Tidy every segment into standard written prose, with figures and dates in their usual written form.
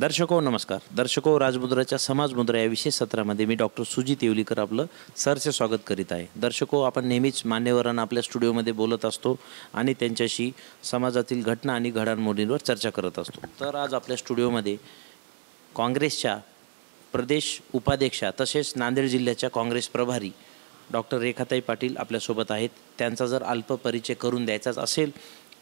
दर्शको नमस्कार. दर्शको राजमुद्राच्या समाजमुद्रा या विशेष सत्रामध्ये मी डॉक्टर सुजित येवलीकर आपलं सरचे स्वागत करीत आहे. दर्शको, आपण नेहमीच मान्यवरांना आपल्या स्टुडिओमध्ये बोलत असतो आणि त्यांच्याशी समाजातील घटना आणि घडामोडींवर चर्चा करत असतो. तर आज आपल्या स्टुडिओमध्ये काँग्रेसच्या प्रदेश उपाध्यक्षा तसेच नांदेड जिल्ह्याच्या काँग्रेस प्रभारी डॉक्टर रेखाताई पाटील आपल्यासोबत आहेत. त्यांचा जर अल्प परिचय करून द्यायचाच असेल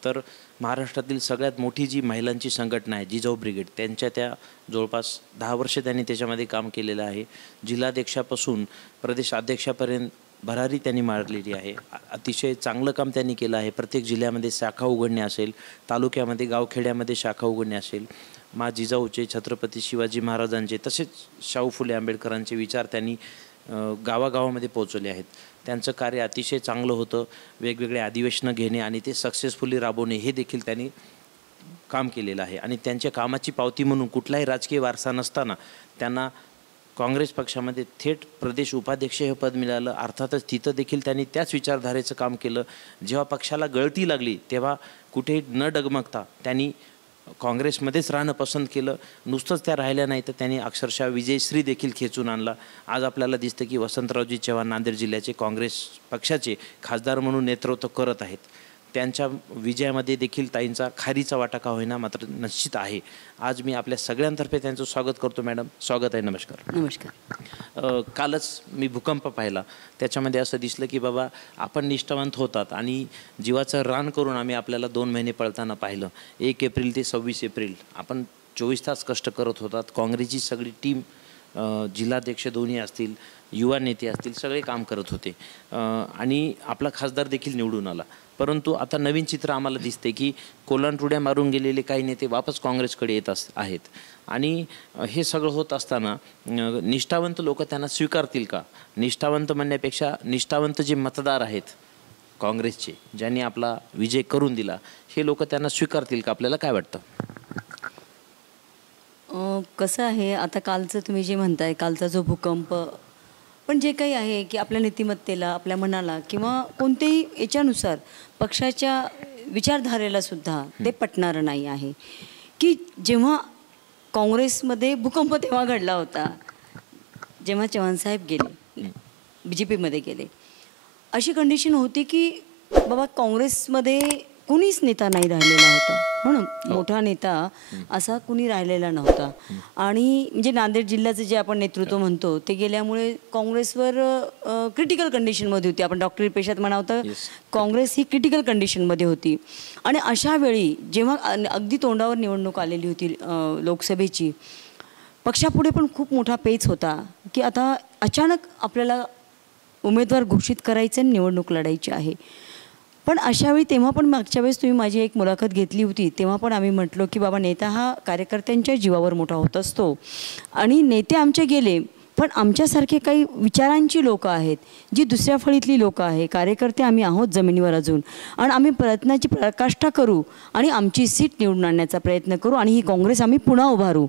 तर महाराष्ट्रातील सगळ्यात मोठी जी महिलांची संघटना आहे जिजाऊ ब्रिगेड, त्यांच्या त्या जवळपास 10 वर्ष त्यांनी त्याच्यामध्ये काम केलेलं आहे. जिल्हाध्यक्षापासून प्रदेश अध्यक्षापर्यंत भरारी त्यांनी मारलेली आहे. अतिशय चांगलं काम त्यांनी केलं आहे. प्रत्येक जिल्ह्यामध्ये शाखा उघडणे असेल, तालुक्यामध्ये गावखेड्यामध्ये शाखा उघडणे असेल, मा जिजाऊचे, छत्रपती शिवाजी महाराजांचे तसेच शाहू फुले आंबेडकरांचे विचार त्यांनी गावागावामध्ये पोहोचवले आहेत. त्यांचं कार्य अतिशय चांगलं होतं. वेगवेगळे अधिवेशनं घेणे आणि ते सक्सेसफुली राबवणे हे देखील त्यांनी काम केलेलं आहे. आणि त्यांच्या कामाची पावती म्हणून कुठलाही राजकीय वारसा नसताना त्यांना काँग्रेस पक्षामध्ये थेट प्रदेश उपाध्यक्ष हे पद मिळालं. अर्थातच तिथं देखील त्यांनी त्याच विचारधारेचं काम केलं. जेव्हा पक्षाला गळती लागली तेव्हा कुठेही न डगमगता त्यांनी काँग्रेसमध्येच राहणं पसंत केलं. नुसतंच त्या राहिल्या नाही तर त्यांनी अक्षरशः विजयश्री देखील खेचून आणला. आज आपल्याला दिसतं की वसंतरावजी चव्हाण नांदेड जिल्ह्याचे काँग्रेस पक्षाचे खासदार म्हणून नेतृत्व करत आहेत. त्यांच्या विजयामध्ये देखील ताईंचा खारीचा वाटा का होईना मात्र निश्चित आहे. आज मी आपल्या सगळ्यांतर्फे त्यांचं स्वागत करतो. मॅडम, स्वागत आहे. नमस्कार. नमस्कार. कालच मी भूकंप पाहिला. त्याच्यामध्ये असं दिसलं की बाबा आपण निष्ठावंत होतात आणि जीवाचं रान करून आम्ही आपल्याला 2 महिने पळताना पाहिलं. 1 एप्रिल ते 26 एप्रिल आपण 24 तास कष्ट करत होतात. काँग्रेसची सगळी टीम, जिल्हाध्यक्ष दोन्ही असतील, युवा नेते असतील, सगळे काम करत होते आणि आपला खासदार देखील निवडून आला. परंतु आता नवीन चित्र आम्हाला दिसते की कोलांटुड्या मारून गेलेले काही नेते वापस काँग्रेसकडे येत आहेत. आणि हे सगळं होत असताना निष्ठावंत लोक त्यांना स्वीकारतील का? निष्ठावंत म्हणण्यापेक्षा निष्ठावंत जे मतदार आहेत काँग्रेसचे, ज्यांनी आपला विजय करून दिला, हे लोक त्यांना स्वीकारतील का? आपल्याला काय वाटतं? कसं आहे, आता कालचं तुम्ही जे म्हणताय, कालचा जो भूकंप, पण जे काही आहे की आपल्या नीतिमत्तेला, आपल्या मनाला किंवा कोणत्याही याच्यानुसार पक्षाच्या विचारधारेला सुद्धा ते पटणारं नाही आहे. की जेव्हा काँग्रेसमध्ये भूकंप तेव्हा घडला होता, जेव्हा चव्हाणसाहेब गेले, BJPमध्ये गेले, अशी कंडिशन होती की बाबा काँग्रेसमध्ये कुणीच नेता नाही राहिलेला होता. म्हणून मोठा नेता असा कुणी राहिलेला नव्हता. आणि म्हणजे नांदेड जिल्ह्याचं जे आपण नेतृत्व म्हणतो ते गेल्यामुळे काँग्रेसवर क्रिटिकल कंडिशनमध्ये होती. आपण डॉक्टरी पेशात म्हणावं तर काँग्रेस ही क्रिटिकल कंडिशनमध्ये होती. आणि अशा वेळी जेव्हा अगदी तोंडावर निवडणूक आलेली होती लोकसभेची, पक्षापुढे पण खूप मोठा पेच होता की आता अचानक आपल्याला उमेदवार घोषित करायचं आणि निवडणूक लढायची आहे. पण अशावेळी तेव्हा पण मागच्या वेळेस तुम्ही माझी एक मुलाखत घेतली होती, तेव्हा पण आम्ही म्हटलो की बाबा नेता हा कार्यकर्त्यांच्या जीवावर मोठा होत असतो. आणि नेते आमचे गेले, पण आमच्यासारखे काही विचारांची लोकं आहेत, जी दुसऱ्या फळीतली लोकं आहे, कार्यकर्ते आम्ही आहोत जमिनीवर अजून, आणि आम्ही प्रयत्नाची पराकाष्ठा करू आणि आमची सीट निवडून आणण्याचा प्रयत्न करू आणि ही काँग्रेस आम्ही पुन्हा उभारू.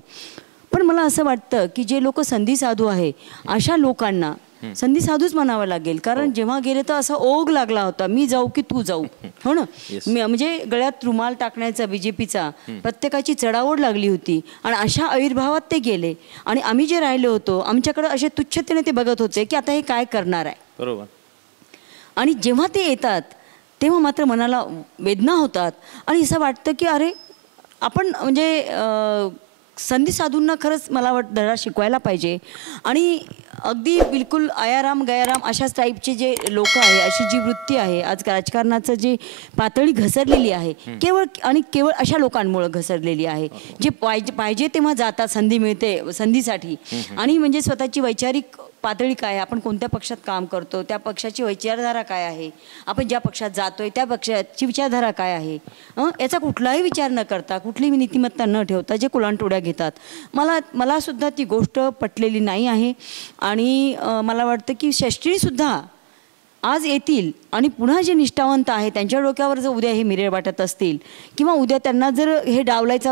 पण मला असं वाटतं की जे लोक संधी साधू आहे अशा लोकांना संधी साधूच म्हणावं लागेल. कारण जेव्हा गेले तर असा ओघ लागला होता, मी जाऊ की तू जाऊ, हो ना. म्हणजे गळ्यात रुमाल टाकण्याचा BJPचा प्रत्येकाची चढाओढ लागली होती. आणि अशा आविर्भावात ते गेले आणि आम्ही जे राहिले होतो आमच्याकडे असे तुच्छतेने ते बघत होते की आता हे काय करणार आहे. बरोबर. आणि जेव्हा ते येतात तेव्हा मात्र मनाला वेदना होतात आणि असं वाटतं की अरे आपण म्हणजे संधी साधूंना खरंच मला वाटतं धडा शिकवायला पाहिजे. आणि अगदी बिलकुल आयाराम गयाराम अशाच टाईपचे जे लोक आहे, अशी जी वृत्ती आहे आज राजकारणाचं, जी पातळी घसरलेली आहे केवळ अशा लोकांमुळे घसरलेली आहे, जे पाहिजे तेव्हा जातात, संधी मिळते संधीसाठी. आणि म्हणजे स्वतःची वैचारिक पातळी काय आहे, आपण कोणत्या पक्षात काम करतो, त्या पक्षाची विचारधारा काय आहे, आपण ज्या पक्षात जातोय त्या पक्षाची विचारधारा काय आहे, याचा कुठलाही विचार न करता, कुठलीही नीतिमत्ता न ठेवता जे कुलांटोड्या घेतात, मला सुद्धा ती गोष्ट पटलेली नाही आहे. आणि मला वाटतं की शास्त्रीसुद्धा आज येतील आणि पुन्हा जे निष्ठावंत आहे त्यांच्या डोक्यावर जर उद्या हे मिरेर वाटत असतील किंवा उद्या त्यांना जर हे डावलायचा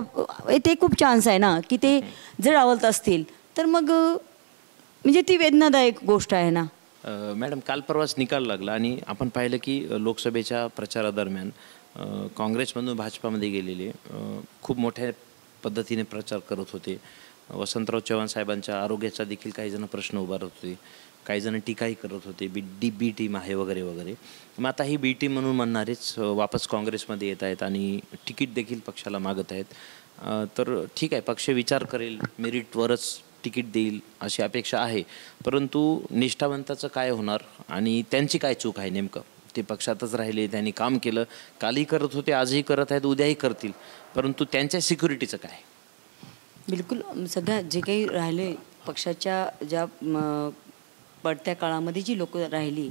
ते खूप चान्स आहे ना की ते जर डावलत असतील तर मग म्हणजे ती वेदनादायक गोष्ट आहे ना. मॅडम, काल परवाच निकाल लागला आणि आपण पाहिलं की लोकसभेच्या प्रचारादरम्यान काँग्रेसमधून भाजपामध्ये गेलेले खूप मोठ्या पद्धतीने प्रचार करत होते. वसंतराव चव्हाण साहेबांच्या आरोग्याचा देखील काही जण प्रश्न उभारत होते, काही जण टीकाही करत होते, बी टीम आहे वगैरे वगैरे. मग आता ही बी टीम म्हणून म्हणणारेच वापस काँग्रेसमध्ये येत आहेत आणि तिकीट देखील पक्षाला मागत आहेत. तर ठीक आहे, पक्ष विचार करेल, मेरिटवरच तिकीट देईल अशी अपेक्षा आहे. परंतु निष्ठावंताचं काय होणार आणि त्यांची काय चूक आहे नेमकं? ते पक्षातच राहिले, त्यांनी काम केलं, कालही करत होते, आजही करत आहेत, उद्याही करतील, परंतु त्यांच्या सिक्युरिटीचं काय? बिलकुल. सगळ्या जे काही राहिले पक्षाच्या ज्या पडत्या काळामध्ये जी लोक राहिली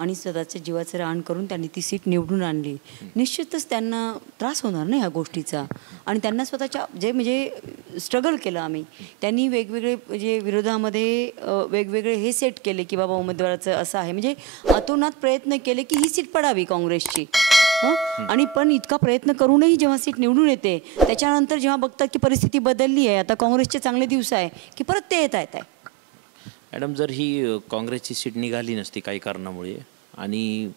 आणि स्वतःच्या जीवाचं रान करून त्यांनी ती सीट निवडून आणली, निश्चितच त्यांना त्रास होणार ना ह्या गोष्टीचा. आणि त्यांना स्वतःच्या जे म्हणजे स्ट्रगल केलं आम्ही, त्यांनी वेगवेगळे म्हणजे विरोधामध्ये वेगवेगळे हे सेट केले की बाबा उमेदवाराचं असं आहे, म्हणजे अतोनात प्रयत्न केले की ही सीट पडावी काँग्रेसची. आणि पण इतका प्रयत्न करूनही जेव्हा सीट निवडून येते, त्याच्यानंतर जेव्हा बघतात की परिस्थिती बदलली आहे, आता काँग्रेसचे चांगले दिवस आहे, की परत ते येत आहेत. मॅडम, जर ही काँग्रेसची सीट निघाली नसती काही कारणामुळे आणि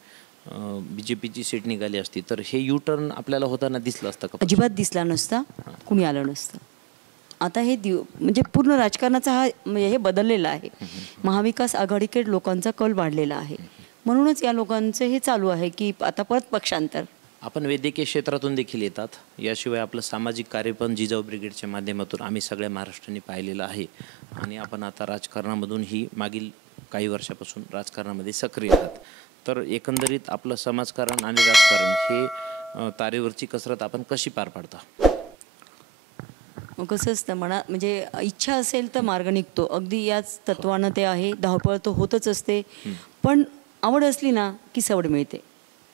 BJPची सीट निघाली असती, तर हे यू टर्न आपल्याला होताना दिसलं असतं का? अजिबात दिसला नसता, कुणी आलं नसतं. आता हे म्हणजे पूर्ण राजकारणाचा हा म्हणजे हे बदललेलं आहे. महाविकास आघाडीकडे लोकांचा कल वाढलेला आहे, म्हणूनच या लोकांचं हे चालू आहे की आता परत पक्षांतर. आपण वैद्यकीय क्षेत्रातून देखील येतात, याशिवाय आपलं सामाजिक कार्य पण जिजाऊ ब्रिगेडच्या माध्यमातून आम्ही सगळ्या महाराष्ट्राने पाहिलेलं आहे. आणि आपण आता राजकारणामधूनही मागील काही वर्षापासून राजकारणामध्ये सक्रिय आहात. तर एकंदरीत आपलं समाजकारण आणि राजकारण हे तारेवरची कसरत आपण कशी पार पाडता? कसं असतं, मनात म्हणजे इच्छा असेल तर मार्ग निघतो, अगदी याच तत्वानं ते आहे. धावपळ तर होतच असते, पण आवड असली ना की सवड मिळते.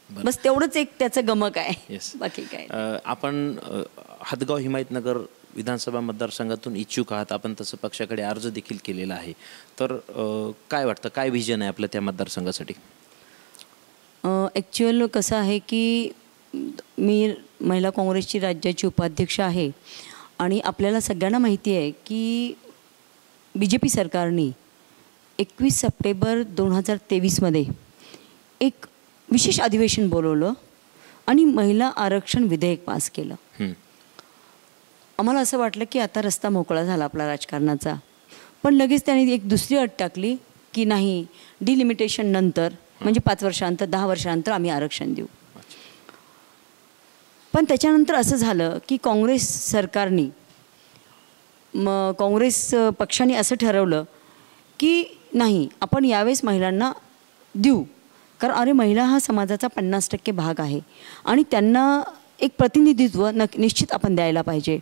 बस तेवढंच एक त्याचं गमक आहे, बाकी काय. आपण हदगाव हिमायतनगर विधानसभा मतदारसंघातून इच्छुक आहात, आपण तसं पक्षाकडे अर्ज देखील केलेला आहे. तर काय वाटतं, काय व्हिजन आहे आपलं त्या मतदारसंघासाठी? ॲक्च्युअल कसं आहे की मी महिला काँग्रेसची राज्याची उपाध्यक्ष आहे आणि आपल्याला सगळ्यांना माहिती आहे की BJP सरकारने 21 सप्टेंबर 2023 एक विशेष अधिवेशन बोलवलं आणि महिला आरक्षण विधेयक पास केलं. आम्हाला असं वाटलं की आता रस्ता मोकळा झाला आपला राजकारणाचा, पण लगेच त्यांनी एक दुसरी अट टाकली की नाही, डिलिमिटेशन नंतर म्हणजे 5 वर्षानंतर 10 वर्षानंतर आम्ही आरक्षण देऊ. पण त्याच्यानंतर असं झालं की काँग्रेस सरकारने काँग्रेस पक्षाने असं ठरवलं की नाही, आपण यावेळेस महिलांना देऊ, कारण अरे महिला हा समाजाचा 50% भाग आहे आणि त्यांना एक प्रतिनिधित्व निश्चित आपण द्यायला पाहिजे.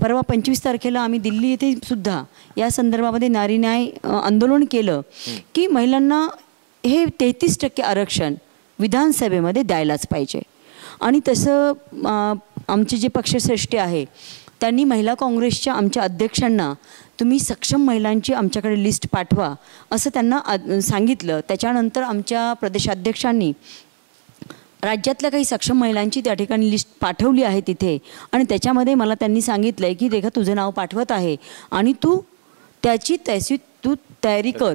परवा 25 तारखेला आम्ही दिल्ली येथे सुद्धा या संदर्भामध्ये नारी न्याय आंदोलन केलं की महिलांना हे 33% आरक्षण विधानसभेमध्ये द्यायलाच पाहिजे. आणि तसं आमचे जे पक्षश्रेष्ठी आहे त्यांनी महिला काँग्रेसच्या आमच्या अध्यक्षांना तुम्ही सक्षम महिलांची आमच्याकडे लिस्ट पाठवा असं त्यांना सांगितलं. त्याच्यानंतर आमच्या प्रदेशाध्यक्षांनी राज्यातल्या काही सक्षम महिलांची त्या ठिकाणी लिस्ट पाठवली आहे तिथे, आणि त्याच्यामध्ये मला त्यांनी सांगितलं आहे की रेखा तुझं नाव पाठवत आहे आणि तू त्याची तयारी कर.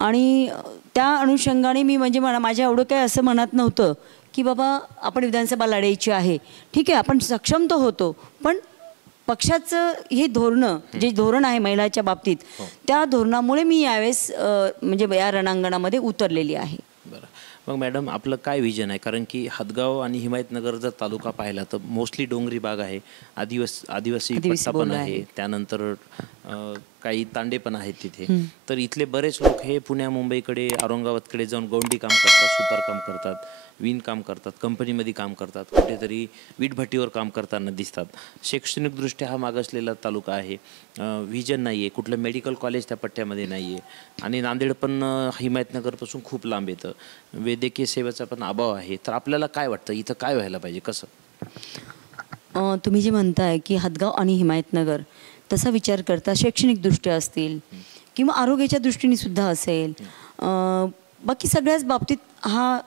आणि त्या अनुषंगाने मी म्हणजे माझ्या एवढं काय असं मनात नव्हतं की बाबा आपण विधानसभा लढायची आहे, ठीक आहे आपण सक्षम तर होतो, पण पक्षाचं हे धोरणं जे धोरण आहे महिलाच्या बाबतीत त्या धोरणामुळे मी यावेळेस म्हणजे या रणांगणामध्ये उतरलेली आहे. बरं, मग मॅडम आपलं काय विजन आहे? कारण की हदगाव आणि हिमायतनगर जर तालुका पाहिला तर मोस्टली डोंगरी भाग आहे, आदिवासी पट्टा पण आहे, त्यानंतर काही तांडे पण आहेत तिथे. तर इथले बरेच लोक हे पुण्या मुंबईकडे औरंगाबादकडे जाऊन गौंडी काम करतात, सुतार काम करतात, विण काम करतात, कंपनीमध्ये काम करतात, कुठेतरी वीटभट्टीवर काम करताना दिसतात. शैक्षणिकदृष्ट्या हा मागासलेला तालुका आहे, व्हिजन नाही आहे, कुठलं मेडिकल कॉलेज त्या पट्ट्यामध्ये नाही आहे आणि नांदेड पण हिमायतनगरपासून खूप लांब येतं, वैद्यकीय सेवेचा पण अभाव आहे. तर आपल्याला काय वाटतं इथं काय व्हायला पाहिजे, कसं? तुम्ही जे म्हणताय की हदगाव आणि हिमायतनगर तसा विचार करता शैक्षणिकदृष्ट्या असतील किंवा आरोग्याच्या दृष्टीने सुद्धा असेल, बाकी सगळ्याच बाबतीत हा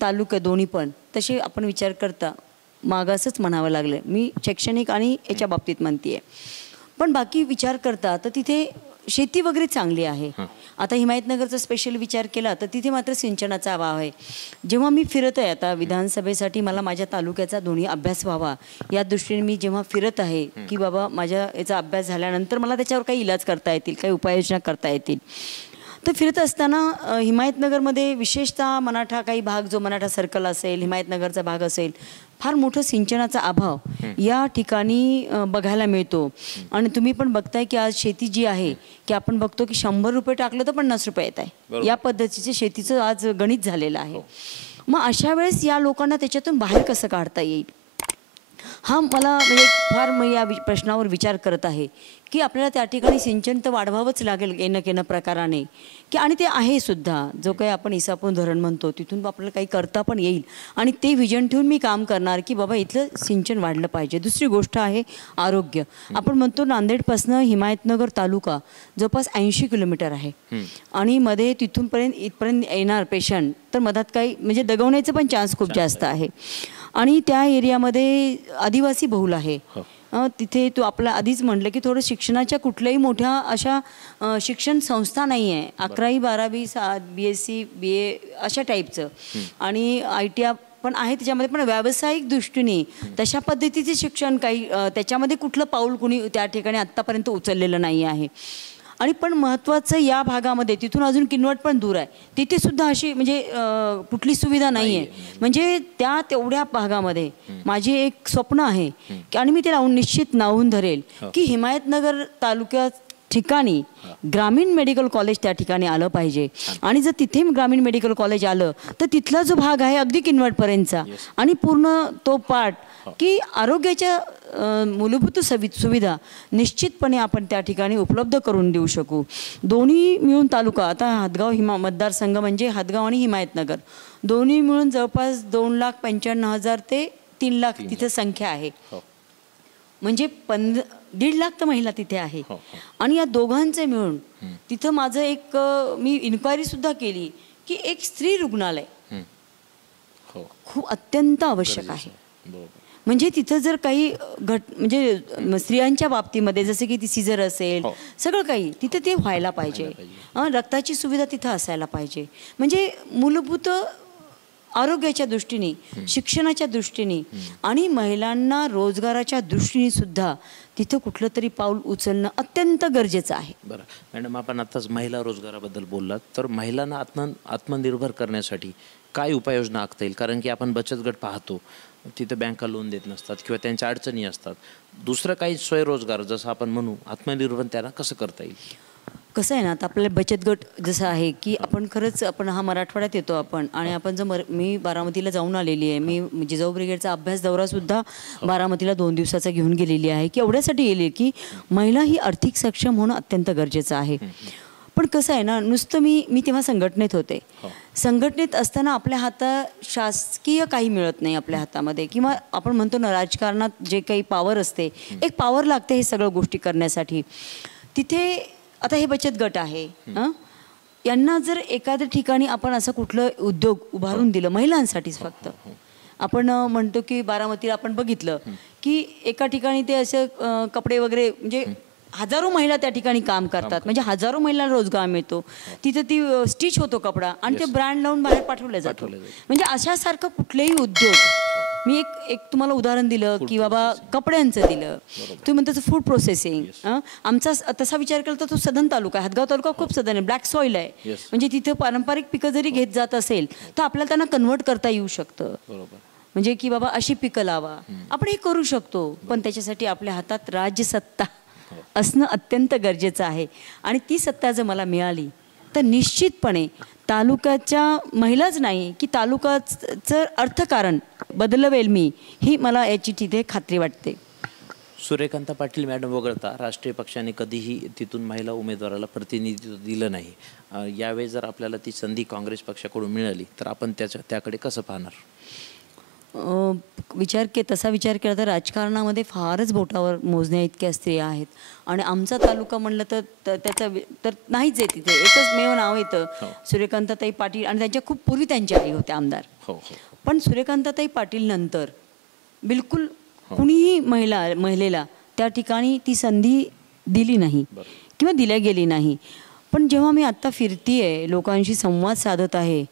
तालुका दोन्ही पण तसे आपण विचार करता मागासच म्हणावं लागलं. मी शैक्षणिक आणि याच्या बाबतीत म्हणते आहे, पण बाकी विचार करता तर तिथे शेती वगैरे चांगली आहे. आता हिमायतनगरचा स्पेशल विचार केला तर तिथे मात्र सिंचनाचा अभाव आहे. जेव्हा मी फिरत आहे आता विधानसभेसाठी, मला माझ्या तालुक्याचा दोन्ही अभ्यास व्हावा या दृष्टीने मी जेव्हा फिरत आहे की बाबा माझ्या याचा अभ्यास झाल्यानंतर मला त्याच्यावर काही इलाज करता येतील, काही उपाययोजना करता येतील. तर फिरत असताना हिमायतनगरमध्ये विशेषतः मराठा काही भाग, जो मराठा सर्कल असेल, हिमायतनगरचा भाग असेल, फार मोठं सिंचनाचा अभाव या ठिकाणी बघायला मिळतो. आणि तुम्ही पण बघताय की आज शेती जी आहे की आपण बघतो की 100 रुपये टाकलं तर 50 रुपये येत आहे. या पद्धतीचे शेतीचं आज गणित झालेलं आहे. मग अशा वेळेस या लोकांना त्याच्यातून बाहेर कसं काढता येईल, हा मला म्हणजे फार मी या प्रश्नावर विचार करत आहे की आपल्याला त्या ठिकाणी सिंचन तर वाढवावंच लागेल येणं प्रकाराने, की आणि ते आहे सुद्धा. जो काही आपण इसापूर धरण म्हणतो तिथून आपल्याला काही करता पण येईल आणि ते विजन ठेवून मी काम करणार की बाबा इथलं सिंचन वाढलं पाहिजे. दुसरी गोष्ट आहे आरोग्य. आपण म्हणतो नांदेडपासनं हिमायतनगर तालुका जवळपास 80 किलोमीटर आहे आणि मध्ये तिथूनपर्यंत इथपर्यंत येणार पेशंट तर मधात काही म्हणजे दगवण्याचं पण चान्स खूप जास्त आहे. आणि त्या एरियामध्ये आदिवासी बहुल आहे. तिथे तो आपला आधीच म्हटलं की थोडं शिक्षणाच्या कुठल्याही मोठ्या अशा शिक्षण संस्था नाही आहे. 11वी 12वी BSc BA अशा टाईपचं आणि ITI पण आहे त्याच्यामध्ये, पण व्यावसायिक दृष्टीने तशा पद्धतीचे शिक्षण काही त्याच्यामध्ये कुठलं पाऊल कुणी त्या ठिकाणी आत्तापर्यंत उचललेलं नाही आहे. आणि पण महत्त्वाचं या भागामध्ये तिथून अजून किनवट पण दूर आहे, तिथे सुद्धा अशी म्हणजे कुठली सुविधा नाही आहे. म्हणजे त्या तेवढ्या भागामध्ये माझी एक स्वप्न आहे की आणि मी ते निश्चित नावून धरेल की हिमायतनगर तालुक्यात ठिकाणी ग्रामीण मेडिकल कॉलेज त्या ठिकाणी आलं पाहिजे. आणि जर तिथे ग्रामीण मेडिकल कॉलेज आलं तर तिथला जो भाग आहे अगदी किनवटपर्यंतचा आणि पूर्ण तो पार्ट की आरोग्याच्या मूलभूत सुविधा निश्चितपणे आपण त्या ठिकाणी उपलब्ध करून देऊ शकू. दोन्ही मिळून तालुका, आता हदगाव मतदारसंघ म्हणजे हदगाव आणि हिमायतनगर दोन्ही मिळून जवळपास 2,95,000 ते 3,00,000 तिथे संख्या आहे. म्हणजे 1.5 लाख तर महिला तिथे आहे. आणि या दोघांचे मिळून तिथं माझं एक मी इन्क्वायरी सुद्धा केली की एक स्त्री रुग्णालय खूप अत्यंत आवश्यक आहे. म्हणजे तिथं जर काही म्हणजे स्त्रियांच्या बाबतीमध्ये जसं की ती सिझर असेल सगळं काही तिथं ते व्हायला पाहिजे. रक्ताची सुविधा तिथं असायला पाहिजे. म्हणजे मूलभूत आरोग्याच्या दृष्टीने, शिक्षणाच्या दृष्टीने आणि महिलांना रोजगाराच्या दृष्टीने सुद्धा तिथं कुठलं तरी पाऊल उचलणं अत्यंत गरजेचं आहे. बरं मॅडम, आपण आत्ताच महिला रोजगाराबद्दल बोललात, तर महिलांना आत्मनिर्भर करण्यासाठी काय उपाययोजना आखता येईल? कारण की आपण बचत गट पाहतो तिथं बँका लोन देत नसतात किंवा त्यांच्या अडचणी असतात. दुसरं काही स्वयंरोजगार जसं आपण म्हणू आत्मनिर्भर त्यांना कसं करता येईल? कसं आहे ना, आता आपल्याला बचत गट जसं आहे की आपण खरंच आपण हा मराठवाड्यात येतो आपण आणि आपण जर मी बारामतीला जाऊन आलेली आहे. मी जिजाऊ ब्रिगेडचा अभ्यास दौरासुद्धा बारामतीला 2 दिवसाचा घेऊन गेलेली आहे की एवढ्यासाठी गेली की महिला ही आर्थिक सक्षम होणं अत्यंत गरजेचं आहे. पण कसं आहे ना, नुसतं मी तेव्हा संघटनेत होते. संघटनेत असताना आपल्या हातात शासकीय काही मिळत नाही आपल्या हातामध्ये, किंवा आपण म्हणतो ना राजकारणात जे काही पॉवर असते, एक पॉवर लागते हे सगळं गोष्टी करण्यासाठी. तिथे आता हे बचत गट आहे, यांना जर एखाद्या ठिकाणी आपण असं कुठलं उद्योग उभारून दिलं महिलांसाठीच फक्त, आपण म्हणतो की बारामतीला आपण बघितलं की एका ठिकाणी ते असं कपडे वगैरे म्हणजे हजारो महिला त्या ठिकाणी काम करतात, म्हणजे हजारो महिलांना रोजगार मिळतो. तिथे ती स्टिच होतो कपडा आणि ते ब्रँड लावून बाहेर पाठवले जातो. म्हणजे अशासारखं कुठलेही उद्योग, मी एक तुम्हाला उदाहरण दिलं की बाबा कपड्यांचं दिलं, तुम्ही म्हणता फूड प्रोसेसिंग. आमचा तसा विचार केला तर तो सदन तालुका आहे, हदगाव तालुका खूप सदन आहे, ब्लॅक सॉईल आहे. म्हणजे तिथे पारंपरिक पिकं जरी घेत जात असेल तर आपल्याला त्यांना कन्व्हर्ट करता येऊ शकतं. म्हणजे की बाबा अशी पिकं लावा, आपण हे करू शकतो. पण त्याच्यासाठी आपल्या हातात राज्यसत्ता असणं अत्यंत गरजेचं आहे. आणि ती सत्ता जर मला मिळाली तर निश्चितपणे तालुक्याच्या महिलाच नाही की तालुक्याचं अर्थकारण बदलवेल मी, ही मला याची तिथे खात्री वाटते. सूर्यकांता पाटील मॅडम वगळता राष्ट्रीय पक्षाने कधीही तिथून महिला उमेदवाराला प्रतिनिधित्व दिलं नाही. यावेळी जर आपल्याला ती संधी काँग्रेस पक्षाकडून मिळाली तर आपण त्याकडे कसं पाहणार? तसा विचार केला तर राजकारणामध्ये फारच बोटावर मोजण्या इतक्या स्त्रिया आहेत. आणि आमचा तालुका म्हणलं तर त्याचा तर नाहीच आहे. तिथे एकच मेव नाव येतं, सूर्यकांताताई पाटील, आणि त्यांच्या खूप पूर्वी त्यांची आई होते आमदार. पण सूर्यकांताताई पाटील नंतर बिलकुल कुणीही महिलेला त्या ठिकाणी ती संधी दिली नाही किंवा दिल्या गेली नाही. पण जेव्हा मी आत्ता फिरतीये, लोकांशी संवाद साधत आहे,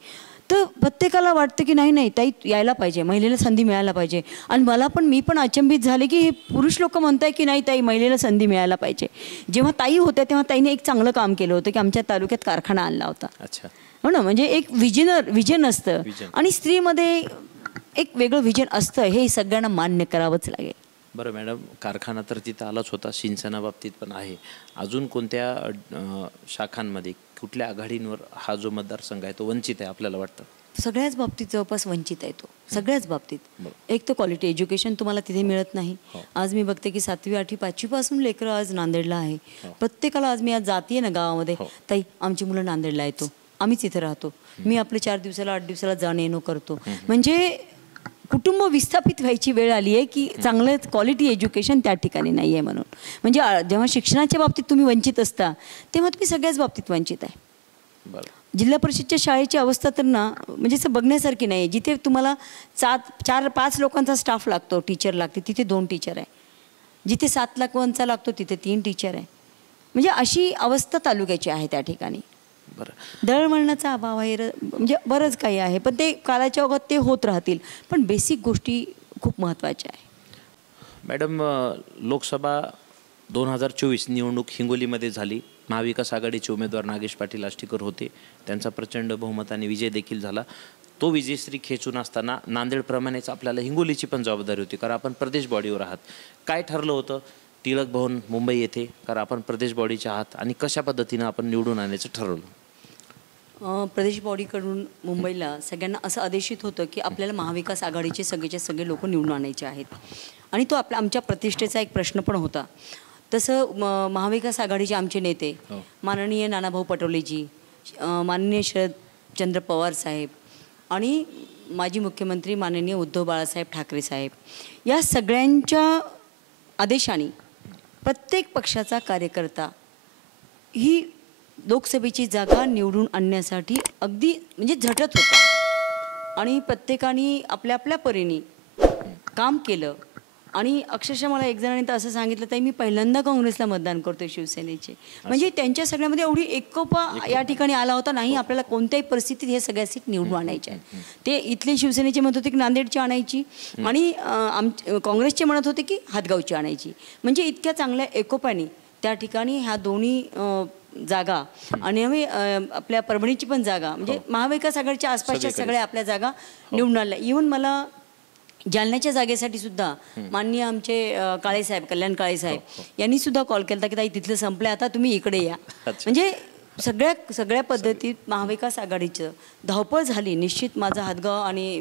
तर प्रत्येकाला वाटतं की नाही नाही ताई यायला पाहिजे, महिलेला संधी मिळायला पाहिजे. आणि मी पण अचंबित झाले की हे पुरुष लोक म्हणताय की नाही ताई महिलेला संधी मिळायला पाहिजे. जेव्हा ताई होत्या तेव्हा ताईने एक चांगलं काम केलं होतं की आमच्या तालुक्यात कारखाना आणला होता. अच्छा. हो ना, म्हणजे एक विजन असतं आणि स्त्रीमध्ये एक वेगळं विजन असतं, हे सगळ्यांना मान्य करावंच लागेल. बरं मॅडम, कारखाना तर तिथं आलाच होता, सिंचनाबाबतीत पण आहे. अजून कोणत्या शाखांमध्ये, कुठल्या आघाडींवर हा जो मतदारसंघ आहे तो वंचित आहे आपल्याला वाटतं? सगळ्याच बाबतीत जवळपास वंचित आहे तो, सगळ्याच बाबतीत. एक तर क्वालिटी एज्युकेशन तुम्हाला तिथे मिळत नाही. आज मी बघते की 7वी 8वी 5वी पासून लेकरं आज नांदेडला आहे. प्रत्येकाला आज मी आज जातीये ना गावामध्ये, ताई आमची मुलं नांदेडला येतो, आम्हीच इथे राहतो, मी आपले 4 दिवसाला 8 दिवसाला जाणं येणं करतो. म्हणजे कुटुंब विस्थापित व्हायची वेळ आली आहे की चांगलं क्वालिटी एज्युकेशन त्या ठिकाणी नाही आहे म्हणून. म्हणजे जेव्हा शिक्षणाच्या बाबतीत तुम्ही वंचित असता तेव्हा तुम्ही सगळ्याच बाबतीत वंचित आहे. जिल्हा परिषदच्या शाळेची अवस्था तर ना म्हणजे असं बघण्यासारखी नाही. जिथे तुम्हाला 4-5 लोकांचा स्टाफ लागतो, टीचर लागते, तिथे 2 टीचर आहे. जिथे 7 लोकांचा लागतो तिथे 3 टीचर आहे. म्हणजे अशी अवस्था तालुक्याची आहे त्या ठिकाणी. दळणवळणाचा अभाव आहे, म्हणजे बरंच काही आहे, पण ते कालाच्या ओघात ते होत राहतील. पण बेसिक गोष्टी खूप महत्त्वाच्या आहे. मॅडम, लोकसभा 2024 निवडणूक हिंगोलीमध्ये झाली. महाविकास आघाडीचे उमेदवार नागेश पाटील आष्टीकर होते. त्यांचा प्रचंड बहुमताने विजय देखील झाला. तो विजयश्री खेचून असताना नांदेडप्रमाणेच आपल्याला हिंगोलीची पण जबाबदारी होती, कारण आपण प्रदेश बॉडीवर आहात. काय ठरलं होतं टिळक भवन मुंबई येथे, कारण आपण प्रदेश बॉडीचे आहात, आणि कशा पद्धतीनं आपण निवडून आणायचं ठरवलं? प्रदेश बॉडीकडून मुंबईला सगळ्यांना असं आदेशित होतं की आपल्याला महाविकास आघाडीचे सगळेचे सगळे लोक निवडून आणायचे आहेत, आणि तो आमच्या प्रतिष्ठेचा एक प्रश्न पण होता. तसं महाविकास आघाडीचे आमचे नेते माननीय नानाभाऊ पटोलेजी, माननीय शरदचंद्र पवार साहेब आणि माजी मुख्यमंत्री माननीय उद्धव बाळासाहेब ठाकरे साहेब, या सगळ्यांच्या आदेशाने प्रत्येक पक्षाचा कार्यकर्ता ही लोकसभेची जागा निवडून आणण्यासाठी अगदी म्हणजे झटत होता. आणि प्रत्येकाने आपल्या आपल्या परीने काम केलं. आणि अक्षरशः मला एक जणांनी तर असं सांगितलं, ताई मी पहिल्यांदा काँग्रेसला मतदान करतोय शिवसेनेचे. म्हणजे त्यांच्या सगळ्यामध्ये एवढी एकोपा या ठिकाणी आला होता, नाही आपल्याला कोणत्याही परिस्थितीत हे सगळ्या सीट निवडून आणायचे आहेत. ते इथले शिवसेनेचे म्हणत होते की नांदेडची आणायची, आणि काँग्रेसचे म्हणत होते की हातगावची आणायची. म्हणजे इतक्या चांगल्या एकोप्याने त्या ठिकाणी ह्या दोन्ही जागा, आणि आम्ही आपल्या परभणीची पण जागा, म्हणजे महाविकास आघाडीच्या आसपासच्या सगळ्या आपल्या जागा निवडून आल्या. इव्हन मला जालन्याच्या जागेसाठी सुद्धा माननीय आमचे काळेसाहेब, कल्याण काळेसाहेब यांनी सुद्धा कॉल केला की ताई तिथलं संपलं, आता तुम्ही इकडे या. म्हणजे सगळ्या पद्धतीत महाविकास आघाडीचं धावपळ झाली. निश्चित माझा हातगाव आणि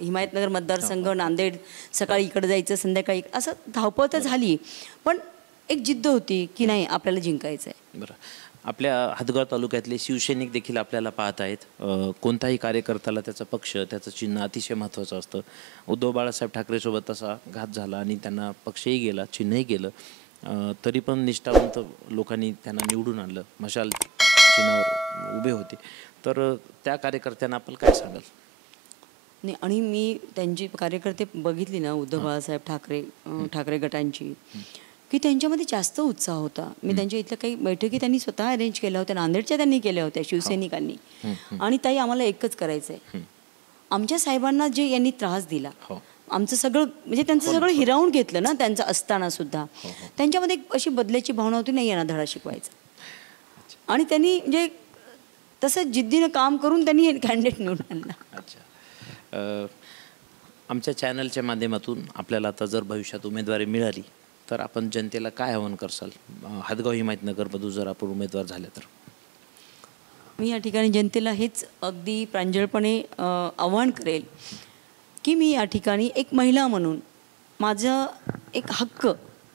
हिमायतनगर मतदारसंघ, नांदेड, सकाळी इकडे जायचं, संध्याकाळी असं धावपळ तर झाली, पण एक जिद्द होती की नाही आपल्याला जिंकायचं आहे. बरं, आपल्या हातगाव तालुक्यातले शिवसैनिक देखील आपल्याला पाहत आहेत. कोणताही कार्यकर्त्याला त्याचा पक्ष, त्याचं चिन्ह अतिशय महत्त्वाचं असतं. उद्धव बाळासाहेब ठाकरेसोबत तसा घात झाला आणि त्यांना पक्षही गेला, चिन्हही गेलं, तरी पण निष्ठावंत लोकांनी त्यांना निवडून आणलं, मशाल चिन्हावर उभे होते. तर त्या कार्यकर्त्यांना आपण काय सांगाल? नाही, आणि मी त्यांची कार्यकर्ते बघितली ना, उद्धव बाळासाहेब ठाकरे गटांची, की त्यांच्यामध्ये जास्त उत्साह होता. मी त्यांच्या इथल्या काही बैठकी त्यांनी स्वतः अरेंज केल्या होत्या, नांदेडच्या त्यांनी केल्या होत्या शिवसैनिकांनी. आणि ताई आम्हाला एकच करायचं आहे, आमच्या साहेबांना जे यांनी त्रास दिला, आमचं सगळं म्हणजे त्यांचं सगळं हिरावून घेतलं ना, त्यांचं असताना सुद्धा त्यांच्यामध्ये एक अशी बदलायची भावना होती, नाही यांना धडा शिकवायचा. आणि त्यांनी म्हणजे तसं जिद्दीनं काम करून त्यांनी कॅन्डिडेट निवडून आणला. अच्छा, आमच्या चॅनलच्या माध्यमातून आपल्याला आता जर भविष्यात उमेदवारी मिळाली तर आपण जनतेला काय आव्हान करसाल? हातगाव हिमायतनगरमधून जर आपण उमेदवार झाले तर? मी या ठिकाणी जनतेला हेच अगदी प्रांजळपणे आव्हान करेल की मी या ठिकाणी एक महिला म्हणून माझा एक हक्क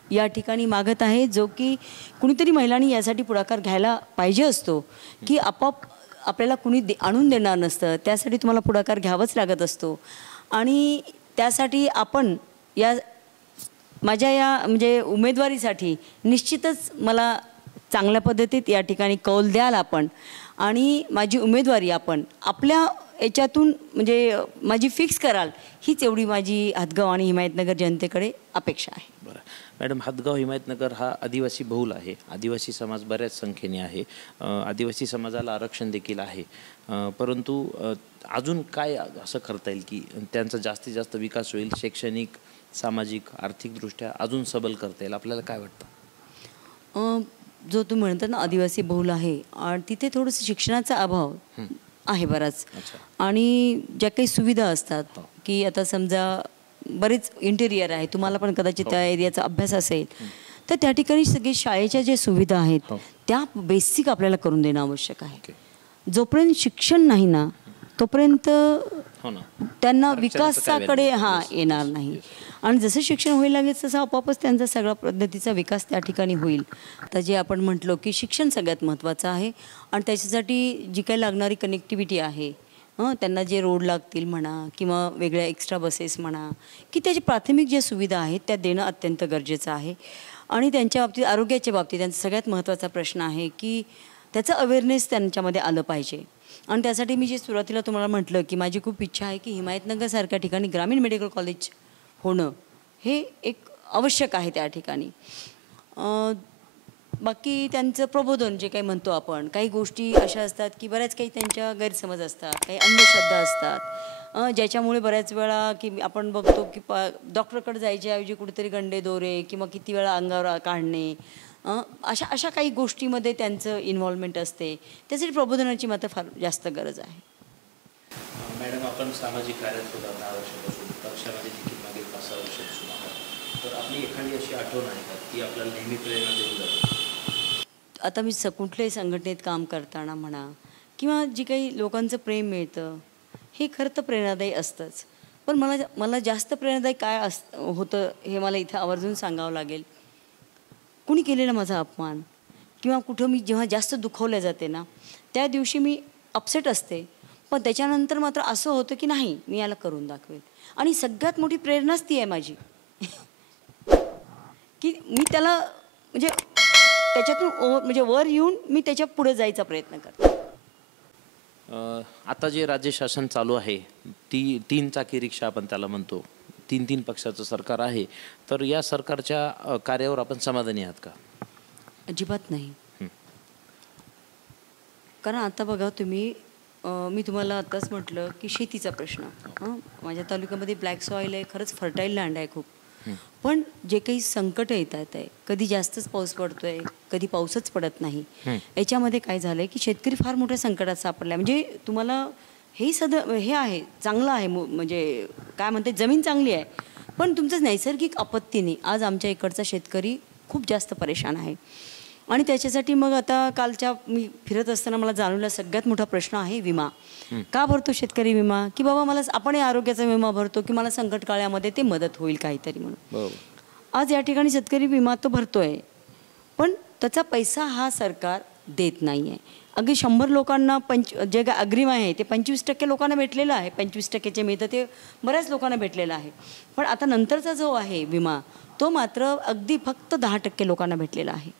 या ठिकाणी मागत आहे, जो की कुणीतरी महिलांनी यासाठी पुढाकार घ्यायला पाहिजे असतो की आपल्याला कुणी आणून देणार नसतं, त्यासाठी तुम्हाला पुढाकार घ्यावाच लागत असतो. आणि त्यासाठी आपण माझ्या या म्हणजे उमेदवारीसाठी निश्चितच मला चांगल्या पद्धतीत या ठिकाणी कौल द्याल आपण, आणि माझी उमेदवारी आपण आपल्या याच्यातून म्हणजे माझी फिक्स कराल, हीच एवढी माझी हदगाव आणि हिमायतनगर जनतेकडे अपेक्षा आहे. बरं मॅडम, हदगाव हिमायतनगर हा आदिवासी बहुल आहे. आदिवासी समाज बऱ्याच संख्येने आहे. आदिवासी समाजाला आरक्षण देखील आहे. परंतु अजून काय असं करता येईल की त्यांचा जास्तीत जास्त विकास होईल, शैक्षणिक, सामाजिक, आर्थिकदृष्ट्या अजून सबल करता येईल? आपल्याला काय वाटतं? जो तुम्ही म्हणता ना आदिवासी बहुल आहे आणि तिथे थोडंसं शिक्षणाचा अभाव आहे बराच. आणि ज्या काही सुविधा असतात की आता समजा बरेच इंटेरियर आहे, तुम्हाला पण कदाचित त्या एरियाचा अभ्यास असेल, तर त्या ठिकाणी सगळी शाळेच्या ज्या सुविधा आहेत त्या बेसिक आपल्याला करून देणं आवश्यक आहे. जोपर्यंत शिक्षण नाही ना तोपर्यंत त्यांना विकासाकडे येणार नाही. आणि जसं शिक्षण होईल लागेल तसं आपोआपच त्यांचा सगळा पद्धतीचा विकास त्या ठिकाणी होईल. आता जे आपण म्हटलो की शिक्षण सगळ्यात महत्त्वाचं आहे आणि त्याच्यासाठी जी काही लागणारी कनेक्टिव्हिटी आहे, त्यांना जे रोड लागतील म्हणा किंवा वेगळ्या एक्स्ट्रा बसेस म्हणा, की त्याची प्राथमिक ज्या सुविधा आहेत त्या देणं अत्यंत गरजेचं आहे. आणि त्यांच्या बाबतीत आरोग्याच्या बाबतीत त्यांचा सगळ्यात महत्त्वाचा प्रश्न आहे की त्याचं अवेअरनेस त्यांच्यामध्ये आलं पाहिजे. आणि त्यासाठी मी जे सुरुवातीला तुम्हाला म्हटलं की माझी खूप इच्छा आहे की हिमायतनगरसारख्या ठिकाणी ग्रामीण मेडिकल कॉलेज होणं हे एक आवश्यक आहे त्या ठिकाणी. बाकी त्यांचं प्रबोधन जे काही म्हणतो आपण, काही गोष्टी अशा असतात की बऱ्याच काही त्यांच्या गैरसमज असतात, काही अंधश्रद्धा असतात, ज्याच्यामुळे बऱ्याच वेळा की आपण बघतो की डॉक्टरकडे जायच्याऐवजी कुठेतरी गंडे दोरे किंवा किती वेळा अंगावर काढणे, अशा काही गोष्टीमध्ये त्यांचं इन्व्हॉल्वमेंट असते. त्यासाठी प्रबोधनाची मात्र फार जास्त गरज आहे. मॅडम, आपण सामाजिक कार्यात होता 10 वर्षापासून, पक्षामध्ये देखील मागील 5-6 वर्षापासून आहात, तर आपली एखादी अशी आठवण आहे का की आपल्याला नेहमी प्रेरणा देऊन जाते? आता मी कुठल्याही संघटनेत काम करताना म्हणा किंवा जी काही लोकांचं प्रेम मिळतं हे खरं तर प्रेरणादायी असतंच. पण मला जास्त प्रेरणादायी काय होतं हे मला इथं आवर्जून सांगावं लागेल. कुणी केलेला माझा अपमान किंवा कुठं मी जेव्हा जास्त दुखावल्या जाते ना त्या दिवशी मी अपसेट असते, पण त्याच्यानंतर मात्र असं होतं की नाही, मी याला करून दाखवेल. आणि सगळ्यात मोठी प्रेरणाच ती आहे माझी की मी त्याला म्हणजे त्याच्यातून म्हणजे वर येऊन मी त्याच्या पुढे जायचा प्रयत्न करते. आता जे राज्य शासन चालू आहे, ती 3 चाकी रिक्षा आपण त्याला म्हणतो, 3 पक्षाचं सरकार आहे, तर या सरकारच्या कार्यावर आपण समाधानी आहात का? अजिबात नाही. कारण आता बघा तुम्ही, मी तुम्हाला आत्ताच म्हटलं की शेतीचा प्रश्न, माझ्या तालुक्यामध्ये ब्लॅक सॉईल आहे, खरंच फर्टाईल लँड आहे खूप. पण जे काही संकट येतात आहे, कधी जास्तच पाऊस पडतोय, कधी पाऊसच पडत नाही, याच्यामध्ये काय झालंय की शेतकरी फार मोठ्या संकटात सापडलाय. म्हणजे तुम्हाला हे हे आहे, चांगलं आहे, म्हणजे काय म्हणते, जमीन चांगली आहे, पण तुमचं नैसर्गिक आपत्तीने आज आमच्या इकडचा शेतकरी खूप जास्त परेशान आहे. आणि त्याच्यासाठी मग आता कालच्या मी फिरत असताना मला जाणवला सगळ्यात मोठा प्रश्न आहे विमा. का भरतो शेतकरी विमा? की बाबा मला आपण आरोग्याचा विमा भरतो की मला संकट काळामध्ये ते मदत होईल काहीतरी म्हणून. आज या ठिकाणी शेतकरी विमा तो भरतोय, पण त्याचा पैसा हा सरकार देत नाही आहे. अगदी 100 लोकांना जे काय अग्रिम आहे ते 25% लोकांना भेटलेलं आहे, 25% जे मिळतं ते बऱ्याच लोकांना भेटलेलं आहे. पण आता नंतरचा जो आहे विमा तो मात्र अगदी फक्त 10% लोकांना भेटलेला आहे.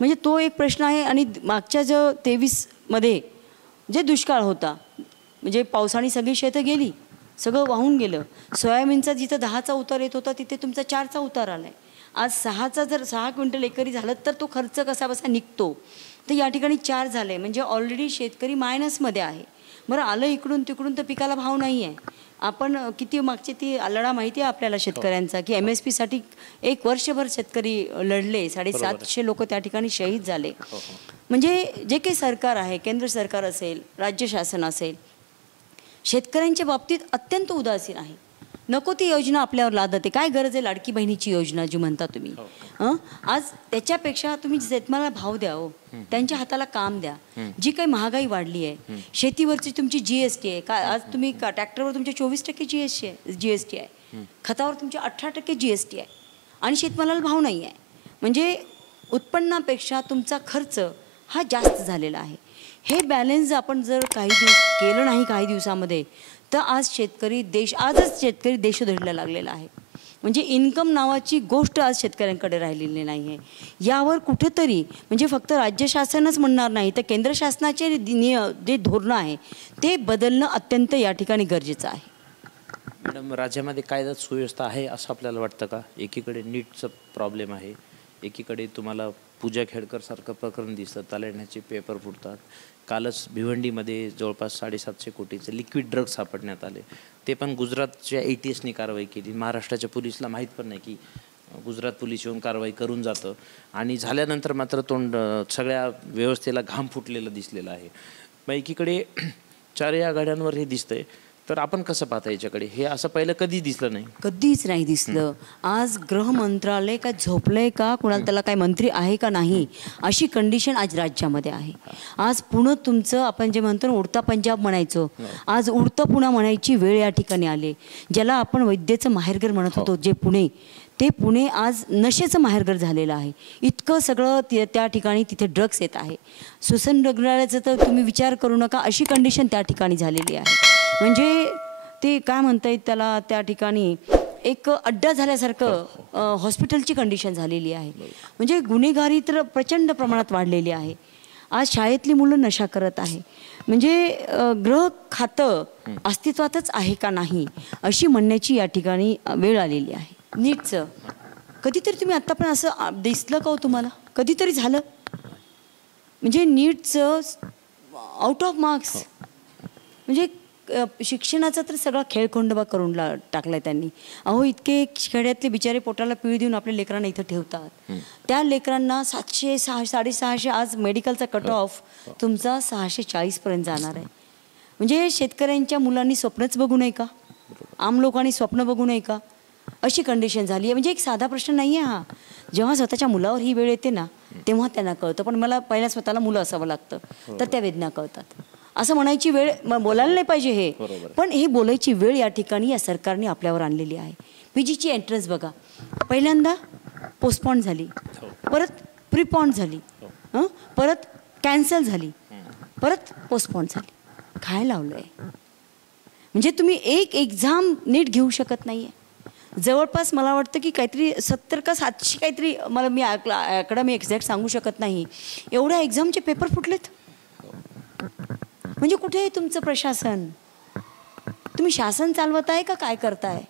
म्हणजे तो एक प्रश्न आहे. आणि मागच्या जो 23मध्ये जे दुष्काळ होता, म्हणजे पावसाने सगळी शेतं गेली, सगळं वाहून गेलं. सोयाबीनचा जिथं 10चा उतार येत होता तिथे तुमचा 4चा उतार आला आहे. आज 6चा जर 6 क्विंटल एकरी झालं तर तो खर्च कसा बसा निघतो, तर या ठिकाणी 4 झाले, म्हणजे ऑलरेडी शेतकरी मायनसमध्ये आहे. बरं, आलं इकडून तिकडून तर पिकाला भाव नाही आहे. आपण किती मागची ती लढा माहिती आहे आपल्याला शेतकऱ्यांचा की MSP साठी 1 वर्षभर शेतकरी लढले, 750 लोक त्या ठिकाणी शहीद झाले. म्हणजे जे काही सरकार आहे, केंद्र सरकार असेल, राज्य शासन असेल, शेतकऱ्यांच्या बाबतीत अत्यंत उदासीन आहे. नको ती योजना आपल्यावर लादते. काय गरज आहे लाडकी बहिणीची योजना जी म्हणता तुम्ही? आज त्याच्यापेक्षा तुम्ही शेतमालाला भाव द्या, त्यांच्या हाताला काम द्या. जी काही महागाई वाढली आहे, शेतीवरची तुमची GST आहे, काय आज तुम्ही ट्रॅक्टरवर तुमच्या 24% GST आहे, खतावर तुमची 18% GST आहे आणि शेतमालाला भाव नाही आहे. म्हणजे उत्पन्नापेक्षा तुमचा खर्च हा जास्त झालेला आहे. हे बॅलन्स आपण जर काही दिवसामध्ये, तर आजच शेतकरी देशोधडीला लागलेला आहे. म्हणजे इन्कम नावाची गोष्ट आज शेतकऱ्यांकडे राहिलेली नाही आहे. यावर कुठेतरी म्हणजे फक्त राज्य शासनच म्हणणार नाही तर केंद्र शासनाचे जे धोरणं आहे ते बदलणं अत्यंत या ठिकाणी गरजेचं आहे. मॅडम, राज्यामध्ये कायदा सुव्यवस्था आहे असं आपल्याला वाटतं का? एकीकडे नीटचं प्रॉब्लेम आहे, एकीकडे तुम्हाला पूजा खेडकरसारखं प्रकरण दिसतं, तालेण्याचे पेपर फुटतात. कालच भिवंडीमध्ये जवळपास 750 कोटीचे लिक्विड ड्रग्ज सापडण्यात आले. ते पण गुजरातच्या ATSनी कारवाई केली. महाराष्ट्राच्या पोलिसला माहीत पण नाही की गुजरात पोलीस येऊन कारवाई करून जातं आणि झाल्यानंतर मात्र सगळ्या व्यवस्थेला घाम फुटलेलं दिसलेलं आहे. मग एकीकडे चारही आघाड्यांवर हे दिसतंय, तर आपण कसं पाहता याच्याकडे? हे असं पहिलं कधी दिसलं नाही, कधीच नाही दिसलं. आज गृह मंत्रालय काय झोपलंय का? कुणाला त्याला काय मंत्री आहे का नाही अशी कंडिशन आज राज्यामध्ये आहे. आज पुणे तुमचं आपण जे म्हणतो उडता पंजाब म्हणायचो, आज उडतं पुणे म्हणायची वेळ या ठिकाणी आली. ज्याला आपण वैद्यचं माहेरघर म्हणत होतो जे पुणे, ते पुणे आज नशेचं माहेरघर झालेलं आहे. इतकं सगळं त्या ठिकाणी तिथे ड्रग्स येत आहे. श्वसन रुग्णालयाचं तर तुम्ही विचार करू नका अशी कंडिशन त्या ठिकाणी झालेली आहे. म्हणजे ते काय म्हणता येईल त्याला, त्या ठिकाणी एक अड्डा झाल्यासारखं हॉस्पिटलची कंडिशन झालेली आहे. म्हणजे गुन्हेगारी तर प्रचंड प्रमाणात वाढलेली आहे. आज शाळेतली मुलं नशा करत आहे. म्हणजे गृह खातं अस्तित्वातच आहे का नाही अशी म्हणण्याची या ठिकाणी वेळ आलेली आहे. नीटचं कधीतरी तुम्ही आत्ता पण असं दिसलं का हो तुम्हाला? कधीतरी झालं? म्हणजे नीटचं आउट ऑफ मार्क्स म्हणजे शिक्षणाचा तर सगळा खेळखंडोबा करून टाकलाय त्यांनी. अहो इतके खेड्यातले बिचारे पोटाला पीळ देऊन आपल्या लेकरांना इथं ठेवतात. त्या लेकरांना 700, 600, आज मेडिकलचा कट ऑफ तुमचा 640 पर्यंत जाणार आहे. म्हणजे शेतकऱ्यांच्या मुलांनी स्वप्नच बघू नये का? आम लोकांनी स्वप्न बघू नये का? अशी कंडिशन झाली आहे. म्हणजे एक साधा प्रश्न नाही आहे हा. जेव्हा स्वतःच्या मुलावर ही वेळ येते ना तेव्हा त्यांना कळतं. पण मला पहिल्या स्वतःला मुलं असावं लागतं तर त्या वेदना कळतात. असं म्हणायची वेळ बोलायला नाही पाहिजे हे, पण हे बोलायची वेळ या ठिकाणी या सरकारने आपल्यावर आणलेली आहे. PGची एंट्रन्स बघा, पहिल्यांदा पोस्टपॉन झाली, परत प्रीपॉन झाली, परत कॅन्सल झाली, परत पोस्टपॉन झाली. काय लावलंय? म्हणजे तुम्ही एक एक्झाम नीट घेऊ शकत नाहीये. जवळपास मला वाटतं की काहीतरी 70 का 700 काहीतरी, मी आकडा एक्झॅक्ट सांगू शकत नाही, एवढ्या एक्झामचे पेपर फुटलेत. म्हणजे कुठे आहे तुमचं प्रशासन? तुम्ही शासन चालवत आहे का काय करताय?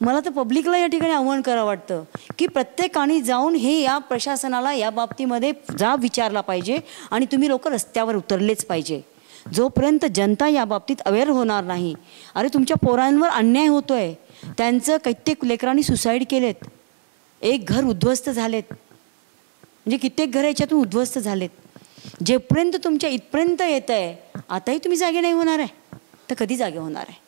मला तर पब्लिकला या ठिकाणी आव्हान करावं वाटतं की प्रत्येकाने जाऊन हे या प्रशासनाला या बाबतीमध्ये विचारला पाहिजे आणि तुम्ही लोक रस्त्यावर उतरलेच पाहिजे. जोपर्यंत जनता या बाबतीत अवेअर होणार नाही. अरे तुमच्या पोरांवर अन्याय होतोय. त्यांचं कित्येक लेकरांनी सुसाईड केलेत, एक घर उद्ध्वस्त झालेत, म्हणजे कित्येक घर याच्यातून उद्ध्वस्त झालेत. जेपर्यंत तुमच्या इथपर्यंत येत आहे आताही तुम्ही जागे नाही होणार आहे तर कधी जागे होणार आहे?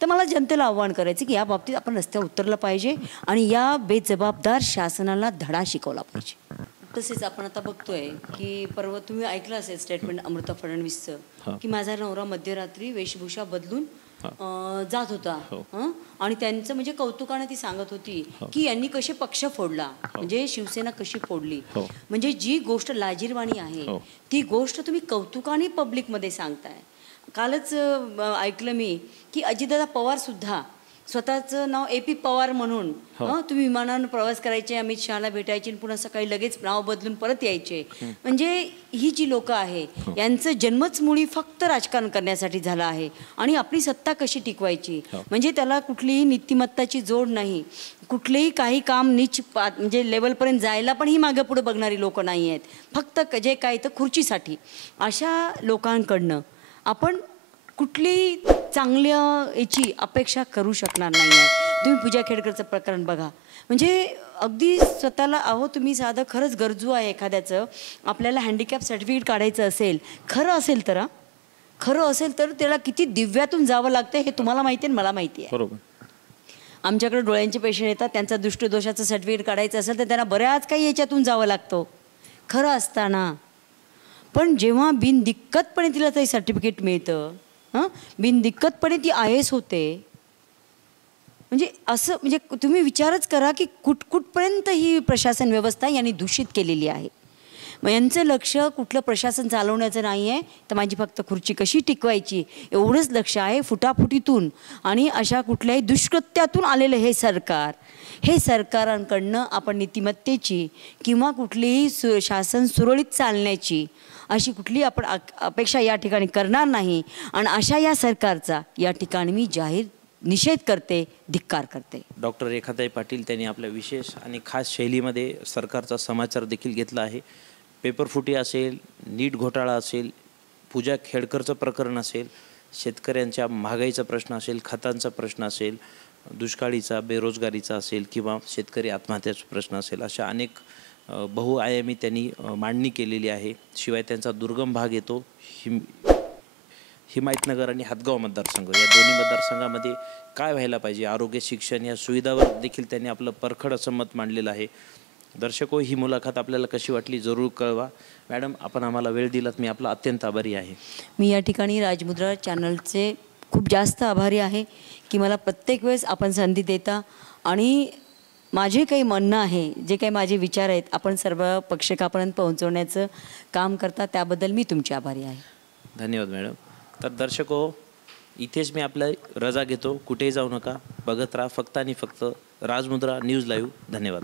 तर मला जनतेला आव्हान करायचं की या बाबतीत आपण रस्त्यावर उतरलं पाहिजे आणि या बेजबाबदार शासनाला धडा शिकवला पाहिजे. तसेच आपण आता बघतोय की परवा तुम्ही ऐकलं असेल स्टेटमेंट अमृता फडणवीसचं की माझा नवरा मध्यरात्री वेशभूषा बदलून जात होता आणि त्यांचं म्हणजे कौतुकाने ती सांगत होती की यांनी कसे पक्ष फोडला, म्हणजे शिवसेना कशी फोडली. म्हणजे जी गोष्ट लाजिरवाणी आहे ती गोष्ट तुम्ही कौतुकाने पब्लिकमध्ये सांगताय. कालच ऐकलं मी की अजितदादा पवार सुद्धा स्वतःचं नाव AP पवार म्हणून तुम्ही विमानानं प्रवास करायचे, अमित शहाला भेटायचे आणि पुन्हा सकाळी लगेच नाव बदलून परत यायचे. म्हणजे ही जी लोक आहे यांचं जन्मच मुळी फक्त राजकारण करण्यासाठी झालं आहे आणि आपली सत्ता कशी टिकवायची. म्हणजे त्याला कुठलीही नीतिमत्ताची जोड नाही, कुठलेही काही काम नीच म्हणजे लेवलपर्यंत जायला पण ही मागे पुढे बघणारी लोक नाही आहेत. फक्त जे काय तर खुर्चीसाठी. अशा लोकांकडनं आपण कुठलीही चांगल्या याची अपेक्षा करू शकणार नाही आहे. तुम्ही पूजा खेडकरचं प्रकरण बघा, म्हणजे अगदी स्वतःला तुम्ही साधं खरंच गरजू आहे एखाद्याचं, आपल्याला हँडिकॅप सर्टिफिकेट काढायचं असेल, खरं असेल तर त्याला किती दिव्यातून जावं लागतं हे तुम्हाला माहिती आहे, मला माहिती आहे. बरोबर. आमच्याकडे डोळ्यांचे पेशंट येतात, त्यांचा दृष्टिदोषाचं सर्टिफिकेट काढायचं असेल तर त्यांना बऱ्याच काही याच्यातून जावं लागतं खरं असताना. पण जेव्हा बिनदिक्कतपणे तिला ते सर्टिफिकेट मिळतं, बिनदिक्कतपणे ती IAS होते, म्हणजे असं म्हणजे तुम्ही विचारच करा की कुठपर्यंत ही प्रशासन व्यवस्था यांनी दूषित केलेली आहे. मग यांचं लक्ष कुठलं प्रशासन चालवण्याचं नाही आहे, तर माझी फक्त खुर्ची कशी टिकवायची एवढंच लक्ष आहे. फुटाफुटीतून आणि अशा कुठल्याही दुष्कृत्यातून आलेलं हे सरकारांकडनं आपण नीतिमत्तेची किंवा कुठलीही शासन सुरळीत चालण्याची अशी कुठली आपण अपेक्षा या ठिकाणी करणार नाही. आणि अशा या सरकारचा या ठिकाणी मी जाहीर निषेध करते, धिक्कार करते. डॉक्टर रेखाताई पाटील त्यांनी आपल्या विशेष आणि खास शैलीमध्ये सरकारचा समाचार देखील घेतला आहे. पेपरफुटी असेल, नीट घोटाळा असेल, पूजा खेडकरचं प्रकरण असेल, शेतकऱ्यांच्या महागाईचा प्रश्न असेल, खतांचा प्रश्न असेल, दुष्काळीचा, बेरोजगारीचा असेल किंवा शेतकरी आत्महत्याचा प्रश्न असेल, अशा अनेक बहुआयामी त्यांनी मांडणी केलेली आहे. शिवाय त्यांचा दुर्गम भाग येतो हिमायतनगर आणि हातगाव मतदारसंघ. या दोन्ही मतदारसंघामध्ये काय व्हायला पाहिजे, आरोग्य, शिक्षण या सुविधावर देखील त्यांनी आपलं परखड असं मत मांडलेलं आहे. दर्शको, ही मुलाखत आपल्याला कशी वाटली जरूर कळवा. मॅडम, आपण आम्हाला वेळ दिलात, मी आपला अत्यंत आभारी आहे. मी या ठिकाणी राजमुद्रा चॅनलचे खूप जास्त आभारी आहे की मला प्रत्येक वेळेस आपण संधी देता आणि माझे काही म्हणणं आहे, जे काही माझे विचार आहेत, आपण सर्व प्रेक्षकापर्यंत पोहोचवण्याचं काम करता, त्याबद्दल मी तुमची आभारी आहे. धन्यवाद मॅडम. तर दर्शको, इथेच मी आपल्या रजा घेतो. कुठेही जाऊ नका, बघत राहा फक्त आणि फक्त राजमुद्रा न्यूज लाईव्ह. धन्यवाद.